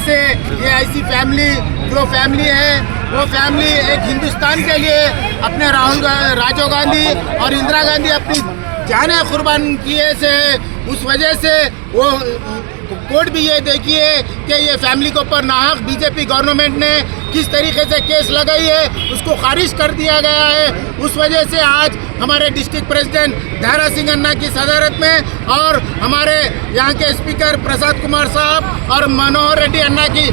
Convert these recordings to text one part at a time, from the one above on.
से ये ऐसी फैमिली जो फैमिली है वो फैमिली एक हिंदुस्तान के लिए अपने राजीव गांधी और इंदिरा गांधी अपनी जानें कुर्बान किए से उस वजह से वो कोर्ट भी ये देखिए कि ये फैमिली के ऊपर नाहक बीजेपी गवर्नमेंट ने किस तरीके से केस लगाई है उसको खारिज कर दिया गया है। उस वजह से आज हमारे डिस्ट्रिक्ट प्रेसिडेंट दारा सिंह अन्ना की सदारत में और हमारे यहाँ के स्पीकर प्रसाद कुमार साहब और मनोहर रेड्डी अन्ना की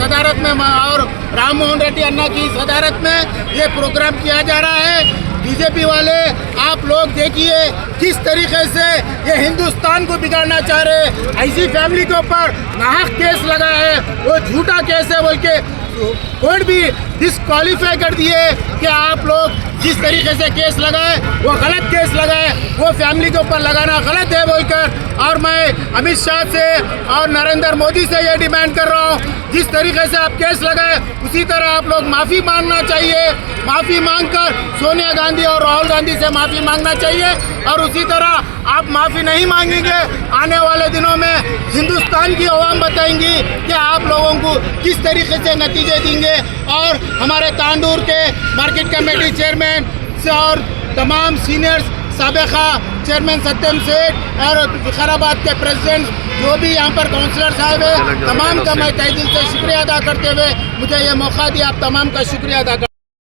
सदारत में और राम मोहन रेड्डी अन्ना की सदारत में ये प्रोग्राम किया जा रहा है। बीजेपी वाले आप लोग देखिए किस तरीके से ये हिंदुस्तान को बिगाड़ना चाह रहे हैं। ऐसी फैमिली के ऊपर नाहक केस लगा है, वो झूठा केस है बोल के कोर्ट भी डिस्क्वालीफाई कर दिए कि आप लोग जिस तरीके से केस लगाए वो गलत केस लगाए, वो फैमिली के ऊपर लगाना गलत है बोलकर। और मैं अमित शाह से और नरेंद्र मोदी से ये डिमांड कर रहा हूँ जिस तरीके से आप केस लगाए उसी तरह आप लोग माफ़ी मांगना चाहिए। माफ़ी मांगकर सोनिया गांधी और राहुल गांधी से माफ़ी मांगना चाहिए और उसी तरह आप माफ़ी नहीं मांगेंगे आने वाले दिनों में हिंदुस्तान की अवाम बताएंगी कि आप लोगों को किस तरीके से नतीजे देंगे। और हमारे तांडूर के मार्केट कमेटी चेयरमैन से और तमाम सीनियर्स साबिका चेयरमैन सत्यम सेठ और विकाराबाद के प्रेसिडेंट जो भी यहाँ पर काउंसलर साहब है तमाम का मैं तहे दिल से शुक्रिया अदा करते हुए मुझे ये मौका दिया आप तमाम का शुक्रिया अदा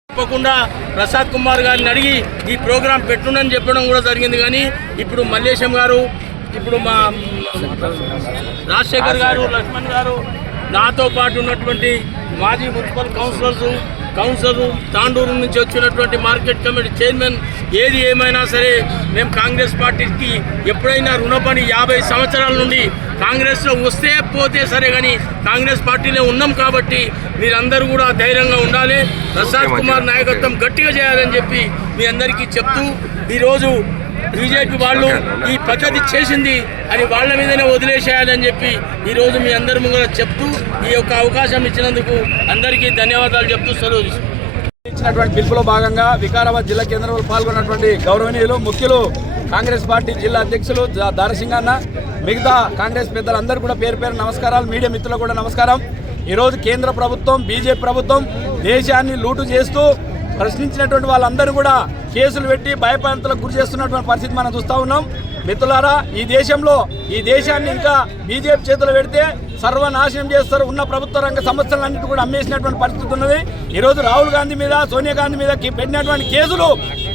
తప్పకుండా ప్రసాద్ కుమార్ గారిని అడిగి ఈ ప్రోగ్రాం పెట్టునని చెప్పడం కూడా జరిగింది। కానీ ఇప్పుడు మల్లేశం గారు ఇప్పుడు మా రాజశేఖర్ గారు లక్ష్మణ్ గారు నాతో పాటు ఉన్నటువంటి మాజీ మున్సిపల్ కౌన్సిలర్ తాండూరు నుంచి వచ్చినటువంటి మార్కెట్ కమిటీ చైర్మన్ ఏది ఏమైనా సరే మేము కాంగ్రెస్ పార్టీకి ఎప్పుడైనా రుణపడి 50 సంవత్సరాల నుండి కాంగ్రెస్లో వస్తే పోతే సరే కానీ కాంగ్రెస్ పార్టీలో ఉన్నాం కాబట్టి మీరందరూ కూడా ధైర్యంగా ఉండాలి, ప్రసాద్ కుమార్ నాయకత్వం గట్టిగా చేయాలని చెప్పి మీ అందరికీ చెప్తూ ఈరోజు బీజేపీ వాళ్ళు ఈ పద్ధతి చేసింది అని వాళ్ళ మీదనే వదిలేసేయాలని చెప్పి ఈరోజు మీ అందరి ముందు చెప్తూ ఈ యొక్క అవకాశం ఇచ్చినందుకు అందరికీ ధన్యవాదాలు చెప్తూ సెలవు ఇచ్చినటువంటి పిలుపులో భాగంగా వికారాబాద్ జిల్లా కేంద్రంలో పాల్గొన్నటువంటి గౌరవనీయులు ముఖ్యులు కాంగ్రెస్ పార్టీ జిల్లా అధ్యక్షులు దారసింగ్ అన్న మిగతా కాంగ్రెస్ పెద్దలందరూ కూడా పేరు పేరు నమస్కారాలు, మీడియా మిత్రులకు కూడా నమస్కారం। ఈరోజు కేంద్ర ప్రభుత్వం బీజేపీ ప్రభుత్వం దేశాన్ని లూటు చేస్తూ ప్రశ్నించినటువంటి వాళ్ళందరూ కూడా కేసులు పెట్టి భయభ్రాంతులకు గురి చేస్తున్నటువంటి పరిస్థితి మనం చూస్తూ ఉన్నాం। మిత్రులారా ఈ దేశాన్ని ఇంకా బీజేపీ చేతులు పెడితే సర్వనాశనం చేస్తారు, ఉన్న ప్రభుత్వ రంగ సంస్థలన్నింటి కూడా అమ్మేసినటువంటి పరిస్థితి ఉన్నది। ఈరోజు రాహుల్ గాంధీ మీద సోనియా గాంధీ మీద పెట్టినటువంటి కేసులు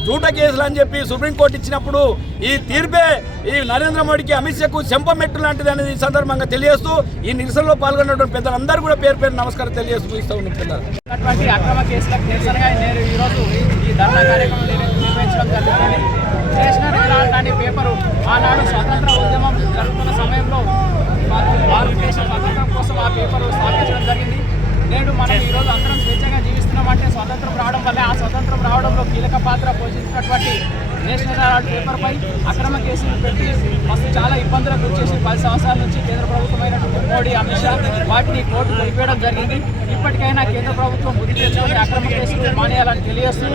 జూట కేసులు అని చెప్పి సుప్రీంకోర్టు ఇచ్చినప్పుడు ఈ తీర్పే ఈ నరేంద్ర మోడీకి అమిత్ షాకు చెంపమెట్టు లాంటిది అనేది ఈ సందర్భంగా తెలియజేస్తూ ఈ నిరసనలో పాల్గొన్నటువంటి పెద్దలందరూ కూడా పేరు పేరు నమస్కారం తెలియజేస్తూ ఇస్తూ ఉన్నాం। అక్రమ కేసులకు నిరసనగా నేను ఈరోజు ఈ ధర్నా కార్యక్రమం నిర్వహించడం జరుగుతుంది। నేషనల్ హెరాల్డ్ అనే పేపరు ఆనాడు స్వాతంత్ర ఉద్యమం జరుగుతున్న సమయంలో భారతదేశ స్వాతంత్రం కోసం ఆ పేపరు స్థాపించడం జరిగింది। నేడు మనం ఈరోజు అందరం స్వేచ్ఛగా జీవిస్తున్నామంటే స్వాతంత్రం రావడం వల్లే ఆ స్వతంత్రం రావడంలో కీలక పాత్ర పోషించినటువంటి నేషనల్ హెరాల్డ్ పేపర్పై అక్రమ కేసులు పెట్టి మస్తు చాలా ఇబ్బందులకు గురి చేసి 10 సంవత్సరాల నుంచి కేంద్ర ప్రభుత్వమైనటువంటి మోడీ అమిత్ షా వాటిని కోర్టు కొనివేయడం జరిగింది। ఇప్పటికైనా కేంద్ర ప్రభుత్వం బుద్ధి తెచ్చుకొని అక్రమ కేసులు మానేయాలని తెలియజేస్తూ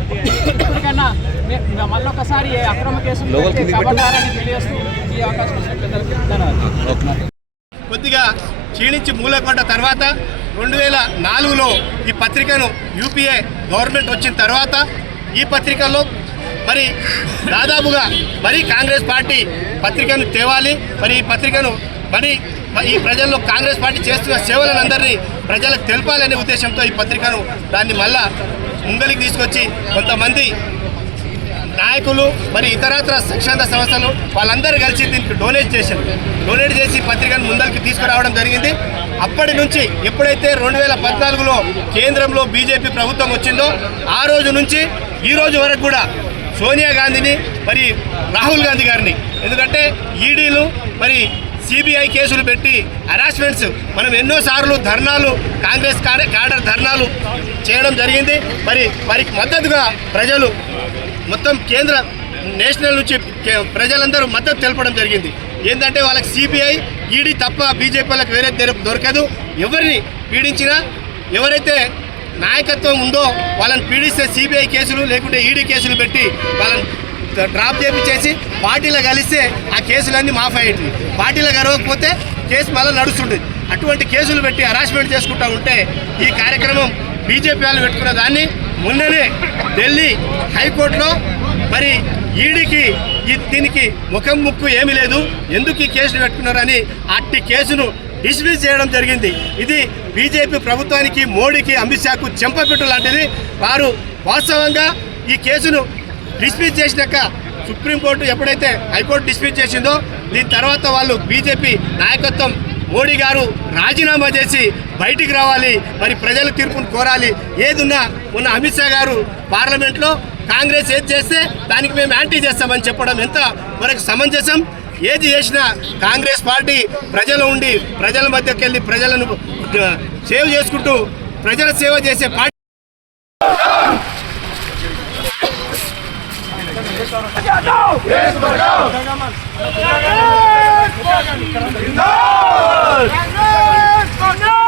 ఇప్పటికైనా మళ్ళొకసారి అక్రమ కేసులు కబడ్డారని తెలియజేస్తూ ఈ అవకాశం ఇచ్చిన పెద్దలకి ధన్యవాదాలు. కొద్దిగా క్షీణించి మూలకొండ తర్వాత 2004లో ఈ పత్రికను యూపీఏ గవర్నమెంట్ వచ్చిన తర్వాత ఈ పత్రికలో మరి దాదాపుగా మరి కాంగ్రెస్ పార్టీ పత్రికను తేవాలి, మరి ఈ పత్రికను మరి ఈ ప్రజల్లో కాంగ్రెస్ పార్టీ చేస్తున్న సేవలందరినీ ప్రజలకు తెలపాలనే ఉద్దేశంతో ఈ పత్రికను దాన్ని మళ్ళా ముంగలికి తీసుకొచ్చి కొంతమంది నాయకులు మరి ఇతరత్ర స్వచ్ఛంద సంస్థలు వాళ్ళందరూ కలిసి దీనికి డొనేట్ చేసి పత్రికను ముందరికి తీసుకురావడం జరిగింది. అప్పటి నుంచి ఎప్పుడైతే 2014లో కేంద్రంలో బీజేపీ ప్రభుత్వం వచ్చిందో ఆ రోజు నుంచి ఈ రోజు వరకు కూడా సోనియా గాంధీని మరి రాహుల్ గాంధీ గారిని, ఎందుకంటే ఈడీలు మరి సిబిఐ కేసులు పెట్టి హరాస్మెంట్స్ మనం ఎన్నోసార్లు ధర్నాలు కాంగ్రెస్ క్యాడర్ ధర్నాలు చేయడం జరిగింది. మరి వారికి మద్దతుగా ప్రజలు మొత్తం కేంద్ర నేషనల్ నుంచి ప్రజలందరూ మద్దతు తెలపడం జరిగింది. ఏంటంటే వాళ్ళకి సిబిఐ ఈడీ తప్ప బీజేపీ వాళ్ళకి వేరే దొరకదు. ఎవరిని పీడించినా ఎవరైతే నాయకత్వం ఉందో వాళ్ళని పీడిస్తే సిబిఐ కేసులు లేకుంటే ఈడీ కేసులు పెట్టి వాళ్ళని డ్రాప్ చేపించేసి పార్టీలో కలిస్తే ఆ కేసులన్నీ మాఫ్ అయ్యేవి. పార్టీలో గెలవకపోతే కేసు మళ్ళీ నడుస్తుంటుంది. అటువంటి కేసులు పెట్టి హరాస్మెంట్ చేసుకుంటూ ఉంటే ఈ కార్యక్రమం బీజేపీ వాళ్ళు పెట్టుకున్న దాన్ని మొన్ననే ఢిల్లీ హైకోర్టులో మరి ఈడీకి దీనికి ముఖం ముక్కు ఏమీ లేదు, ఎందుకు ఈ కేసులు పెట్టుకున్నారని అట్టి కేసును డిస్మిస్ చేయడం జరిగింది. ఇది బీజేపీ ప్రభుత్వానికి, మోడీకి, అమిత్ షాకు చెంపపెట్టు లాంటిది. వారు వాస్తవంగా ఈ కేసును డిస్మిస్ చేసినాక సుప్రీంకోర్టు ఎప్పుడైతే హైకోర్టు డిస్మిస్ చేసిందో దీని తర్వాత వాళ్ళు బీజేపీ నాయకత్వం మోడీ గారు రాజీనామా చేసి బయటికి రావాలి, మరి ప్రజల తీర్పును కోరాలి. ఏదున్నా మొన్న అమిత్ షా గారు పార్లమెంట్లో కాంగ్రెస్ ఏది చేస్తే దానికి మేము యాంటీ చేస్తామని చెప్పడం ఎంత వరకు సమంజసం? ఏది చేసినా కాంగ్రెస్ పార్టీ ప్రజలు ఉండి ప్రజల మధ్యకి వెళ్ళి ప్రజలను సేవ్ చేసుకుంటూ ప్రజల సేవ చేసే పార్టీ. Congress!